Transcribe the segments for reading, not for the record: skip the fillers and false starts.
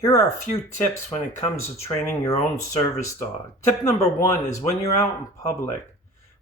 Here are a few tips when it comes to training your own service dog. Tip number 1 is when you're out in public,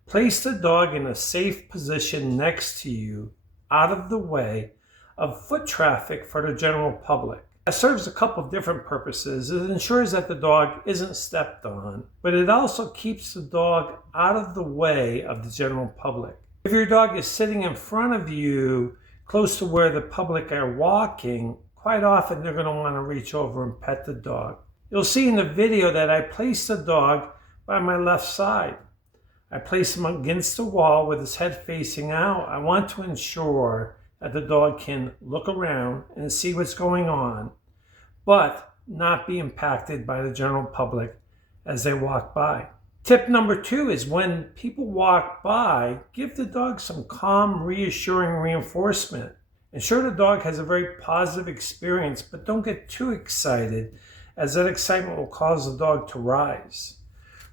place the dog in a safe position next to you, out of the way of foot traffic for the general public. That serves a couple of different purposes. It ensures that the dog isn't stepped on, but it also keeps the dog out of the way of the general public. If your dog is sitting in front of you, close to where the public are walking, quite often they're going to want to reach over and pet the dog. You'll see in the video that I placed the dog by my left side. I place him against the wall with his head facing out. I want to ensure that the dog can look around and see what's going on, but not be impacted by the general public as they walk by. Tip number 2 is when people walk by, give the dog some calm, reassuring reinforcement. Ensure the dog has a very positive experience, but don't get too excited, as that excitement will cause the dog to rise.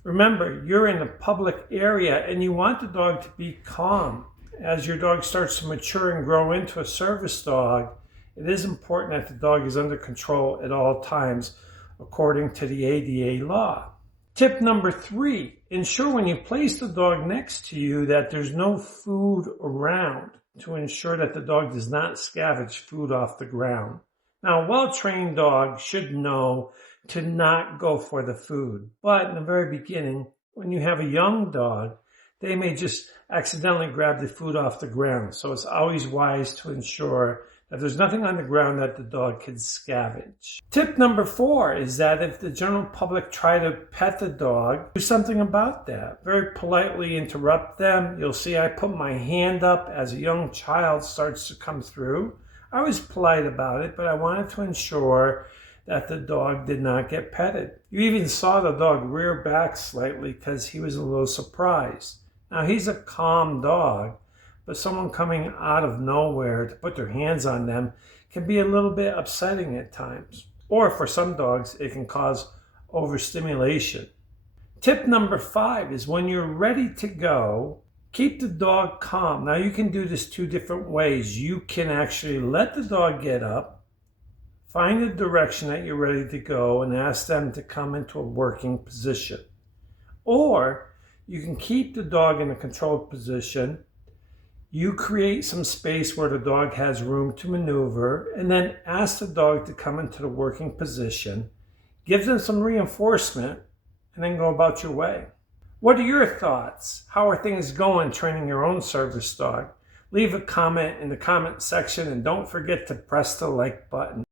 Remember, you're in a public area and you want the dog to be calm. As your dog starts to mature and grow into a service dog, it is important that the dog is under control at all times, according to the ADA law. Tip number 3, ensure when you place the dog next to you that there's no food around, to ensure that the dog does not scavenge food off the ground. Now, a well-trained dog should know to not go for the food, but in the very beginning, when you have a young dog, they may just accidentally grab the food off the ground. So it's always wise to ensure that there's nothing on the ground that the dog can scavenge. Tip number 4 is that if the general public try to pet the dog, do something about that. Very politely interrupt them. You'll see I put my hand up as a young child starts to come through. I was polite about it, but I wanted to ensure that the dog did not get petted. You even saw the dog rear back slightly because he was a little surprised. Now, he's a calm dog, but someone coming out of nowhere to put their hands on them can be a little bit upsetting at times. Or for some dogs, it can cause overstimulation. Tip number 5 is when you're ready to go, keep the dog calm. Now, you can do this 2 different ways. You can actually let the dog get up, find the direction that you're ready to go, and ask them to come into a working position. Or you can keep the dog in a controlled position. You create some space where the dog has room to maneuver, and then ask the dog to come into the working position, give them some reinforcement, and then go about your way. What are your thoughts? How are things going training your own service dog? Leave a comment in the comment section, and don't forget to press the like button.